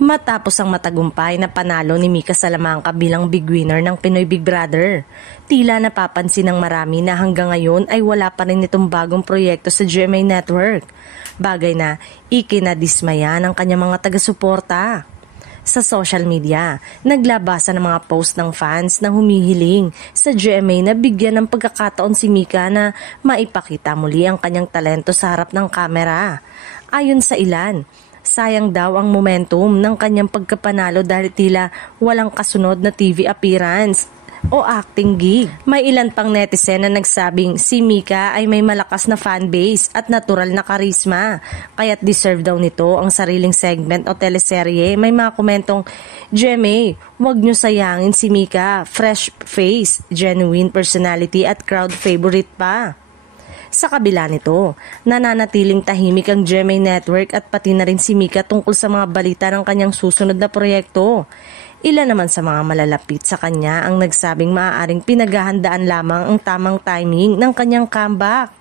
Matapos ang matagumpay na panalo ni Mika Salamanca bilang big winner ng Pinoy Big Brother, tila napapansin ng marami na hanggang ngayon ay wala pa rin itong bagong proyekto sa GMA Network. Bagay na ikinadismaya ng kanyang mga taga-suporta. Sa social media, naglabasan ng mga post ng fans na humihiling sa GMA na bigyan ng pagkakataon si Mika na maipakita muli ang kanyang talento sa harap ng kamera. Ayon sa ilan, sayang daw ang momentum ng kanyang pagkapanalo dahil tila walang kasunod na TV appearance o acting gig. May ilan pang netizen na nagsabing si Mika ay may malakas na fanbase at natural na karisma, kaya't deserve daw nito ang sariling segment o teleserye. May mga komentong, GMA, wag nyo sayangin si Mika, fresh face, genuine personality at crowd favorite pa. Sa kabila nito, nananatiling tahimik ang GMA Network at pati na rin si Mika tungkol sa mga balita ng kanyang susunod na proyekto. Ilan naman sa mga malalapit sa kanya ang nagsabing maaaring pinaghahandaan lamang ang tamang timing ng kanyang comeback.